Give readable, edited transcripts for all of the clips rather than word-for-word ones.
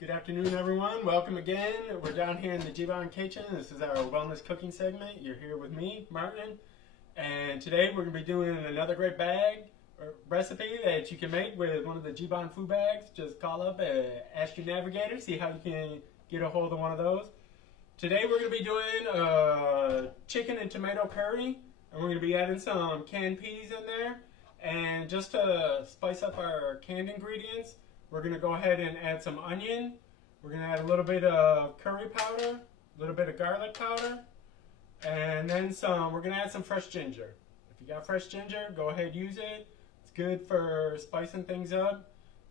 Good afternoon, everyone. Welcome again. We're down here in the Jiban kitchen. This is our wellness cooking segment. You're here with me, Martin, and today we're going to be doing another great bag or recipe that you can make with one of the Jiban food bags. Just call up and ask your navigator, see how you can get a hold of one of those. Today we're going to be doing chicken and tomato curry, and we're going to be adding some canned peas in there. And just to spice up our canned ingredients, we're going to go ahead and add some onion. We're going to add a little bit of curry powder, a little bit of garlic powder, and then we're going to add some fresh ginger. If you got fresh ginger, go ahead, use it. It's good for spicing things up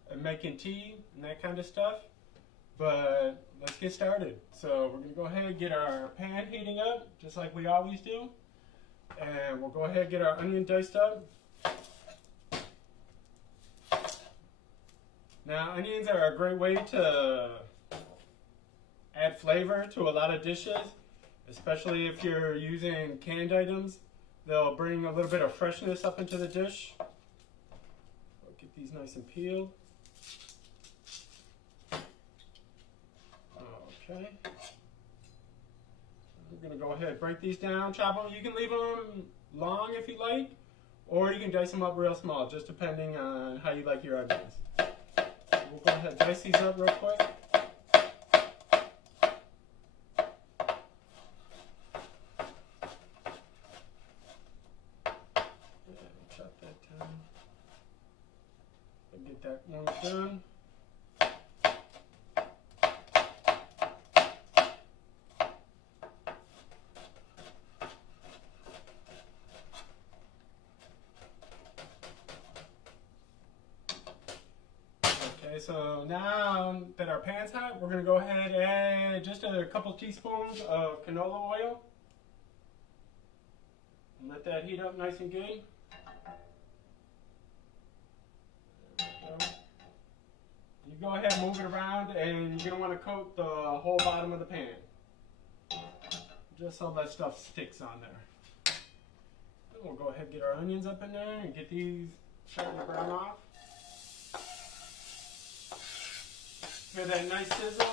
and making tea and that kind of stuff. But let's get started. So we're going to go ahead and get our pan heating up, just like we always do. And we'll go ahead and get our onion diced up. Now, onions are a great way to add flavor to a lot of dishes, especially if you're using canned items. They'll bring a little bit of freshness up into the dish. I'll get these nice and peeled. Okay. We're going to go ahead and break these down, chop them. You can leave them long if you like, or you can dice them up real small, just depending on how you like your onions. We'll go ahead and dice these up real quick. Chop that down. And get that one done. So now that our pan's hot, we're going to go ahead and add just a couple teaspoons of canola oil. And let that heat up nice and good. There we go. You go ahead and move it around, and you're going to want to coat the whole bottom of the pan, just so that stuff sticks on there. Then we'll go ahead and get our onions up in there and get these starting to brown off. Hear that nice sizzle?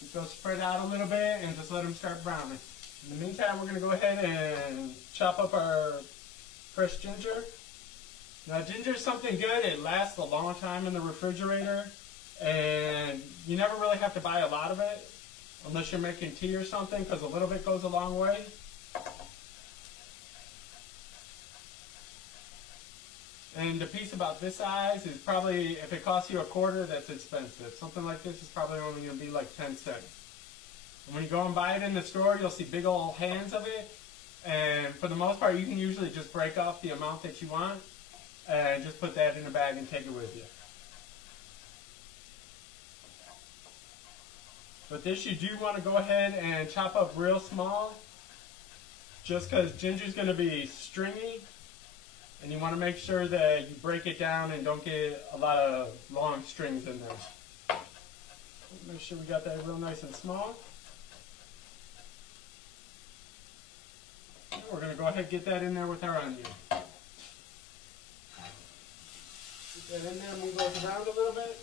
Get those spread out a little bit and just let them start browning. In the meantime, we're going to go ahead and chop up our fresh ginger. Now, ginger is something good. It lasts a long time in the refrigerator, and you never really have to buy a lot of it unless you're making tea or something, because a little bit goes a long way. And a piece about this size is probably, if it costs you $0.25, that's expensive. Something like this is probably only going to be like 10 cents. And when you go and buy it in the store, you'll see big old hands of it. And for the most part, you can usually just break off the amount that you want and just put that in a bag and take it with you. But this you do want to go ahead and chop up real small, just because ginger is going to be stringy. And you want to make sure that you break it down and don't get a lot of long strings in there. Make sure we got that real nice and small. And we're going to go ahead and get that in there with our onion. Get that in there, move those around a little bit.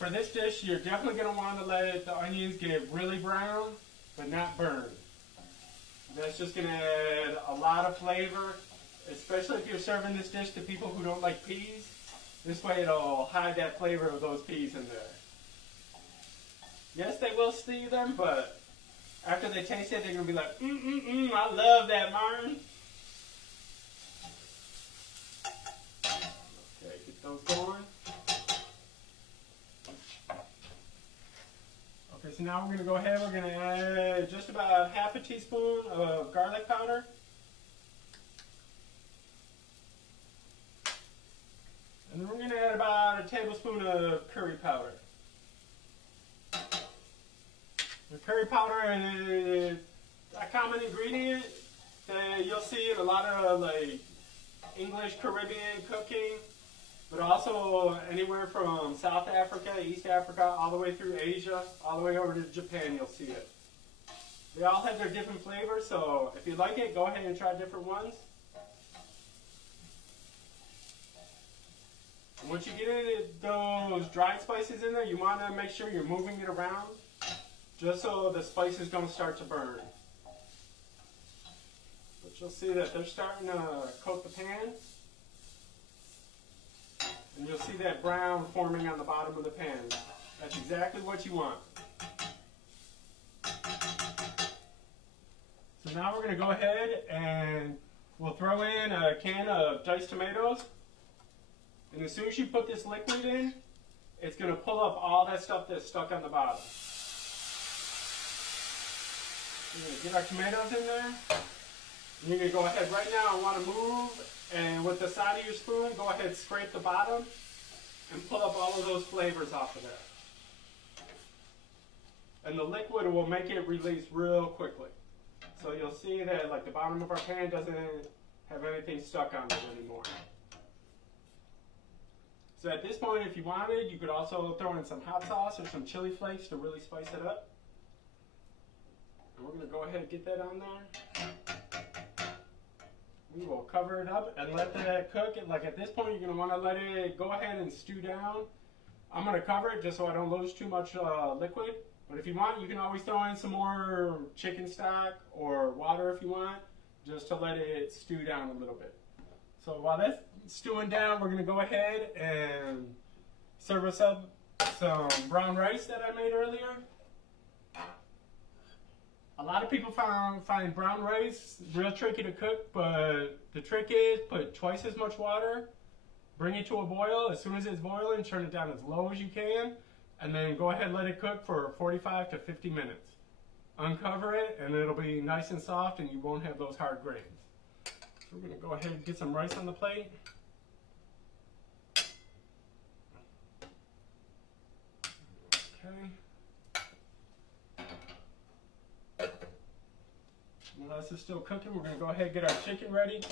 For this dish, you're definitely going to want to let the onions get really brown, but not burn. That's just going to add a lot of flavor, especially if you're serving this dish to people who don't like peas. This way it'll hide that flavor of those peas in there. Yes, they will see them, but after they taste it, they're going to be like, I love that, Martin. Okay, get those going. Okay, so now we're going to go ahead, we're going to add just about half a teaspoon of garlic powder. And then we're going to add about a tablespoon of curry powder. The curry powder is a common ingredient that you'll see in a lot of like English Caribbean cooking, but also anywhere from South Africa, East Africa, all the way through Asia, all the way over to Japan, you'll see it. They all have their different flavors, so if you like it, go ahead and try different ones. And once you get those dried spices in there, you want to make sure you're moving it around, just so the spices don't start to burn. But you'll see that they're starting to coat the pan. And you'll see that brown forming on the bottom of the pan. That's exactly what you want. So now we're going to go ahead and we'll throw in a can of diced tomatoes. And as soon as you put this liquid in, it's going to pull up all that stuff that's stuck on the bottom. We're going to get our tomatoes in there. And you're going to go ahead right now and want to move. And with the side of your spoon, go ahead and scrape the bottom and pull up all of those flavors off of there. And the liquid will make it release real quickly. So you'll see that like the bottom of our pan doesn't have anything stuck on it anymore. So at this point, if you wanted, you could also throw in some hot sauce or some chili flakes to really spice it up. And we're going to go ahead and get that on there. We will cover it up and let that cook. Like at this point, you're going to want to let it go ahead and stew down. I'm going to cover it just so I don't lose too much liquid. But if you want, you can always throw in some more chicken stock or water if you want, just to let it stew down a little bit. So while that's stewing down, we're going to go ahead and serve us up some brown rice that I made earlier. A lot of people find brown rice real tricky to cook, but the trick is put twice as much water, bring it to a boil. As soon as it's boiling, turn it down as low as you can, and then go ahead and let it cook for 45 to 50 minutes. Uncover it, and it'll be nice and soft, and you won't have those hard grains. So we're going to go ahead and get some rice on the plate. Okay. While this is still cooking, we're going to go ahead and get our chicken ready.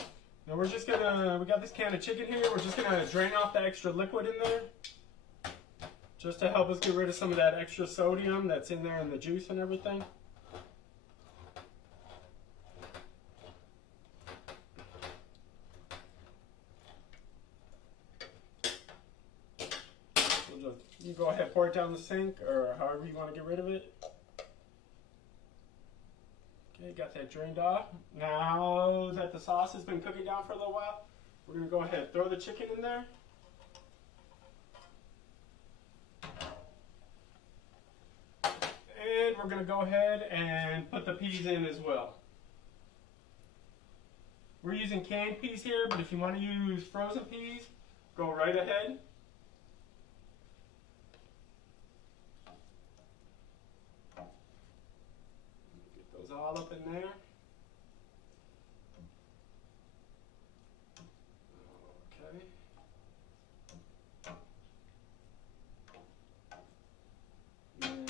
Now we got this can of chicken here. We're just going to drain off the extra liquid in there, just to help us get rid of some of that extra sodium that's in there in the juice and everything. You go ahead and pour it down the sink or however you want to get rid of it. Okay, got that drained off. Now that the sauce has been cooking down for a little while, we're going to go ahead and throw the chicken in there. And we're going to go ahead and put the peas in as well. We're using canned peas here, but if you want to use frozen peas, go right ahead. All up in there. Okay. And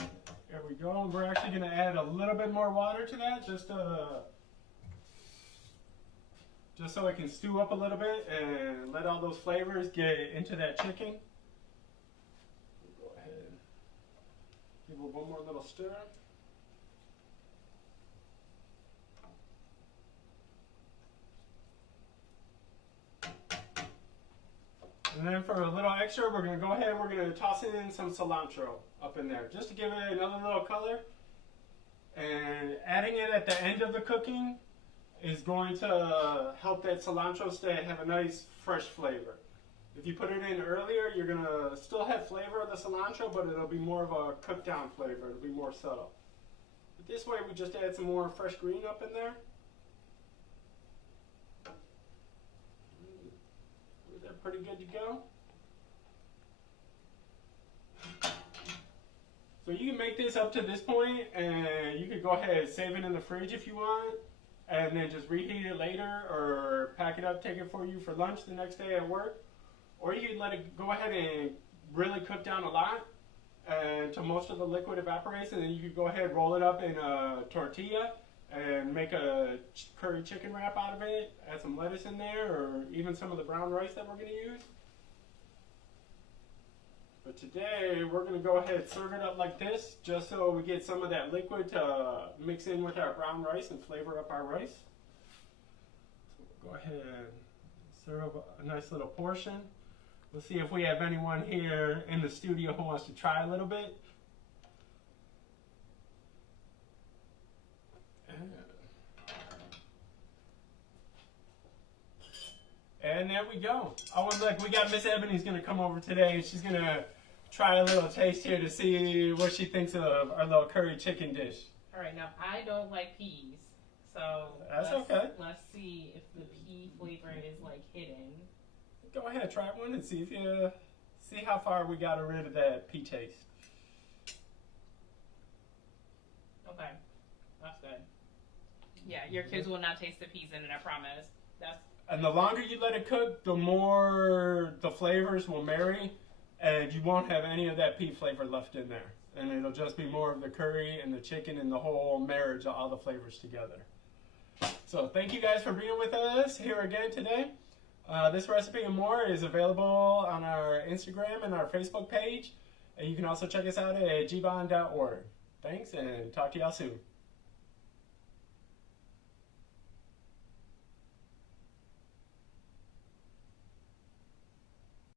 there we go. We're actually going to add a little bit more water to that, just so it can stew up a little bit and let all those flavors get into that chicken. We'll go ahead and give it one more little stir. And then for a little extra, we're going to go ahead and we're going to toss in some cilantro up in there, just to give it another little color. And adding it at the end of the cooking is going to help that cilantro have a nice fresh flavor. If you put it in earlier, you're going to still have flavor of the cilantro, but it'll be more of a cooked down flavor. It'll be more subtle. But this way, we just add some more fresh green up in there. Pretty good to go. So you can make this up to this point, and you could go ahead and save it in the fridge if you want, and then just reheat it later, or pack it up, take it for you for lunch the next day at work. Or you could let it go ahead and really cook down a lot until most of the liquid evaporates, and then you could go ahead and roll it up in a tortilla and make a curry chicken wrap out of it, add some lettuce in there, or even some of the brown rice that we're going to use. But today we're going to go ahead and serve it up like this, just so we get some of that liquid to mix in with our brown rice and flavor up our rice. So we'll go ahead and serve up a nice little portion. We'll see if we have anyone here in the studio who wants to try a little bit. And there we go. Oh, look, we got Miss Ebony's going to come over today, and she's going to try a little taste here to see what she thinks of our little curry chicken dish. All right, now I don't like peas, so that's okay. Let's see if the pea flavor is like hidden. Go ahead, try one and see if you see how far we got rid of that pea taste. Okay, that's good. Yeah, your kids will not taste the peas in it, I promise. And the longer you let it cook, the more the flavors will marry, and you won't have any of that pea flavor left in there. And it'll just be more of the curry and the chicken and the whole marriage of all the flavors together. So thank you guys for being with us here again today. This recipe and more is available on our Instagram and our Facebook page. And you can also check us out at gbon.org. Thanks, and talk to y'all soon.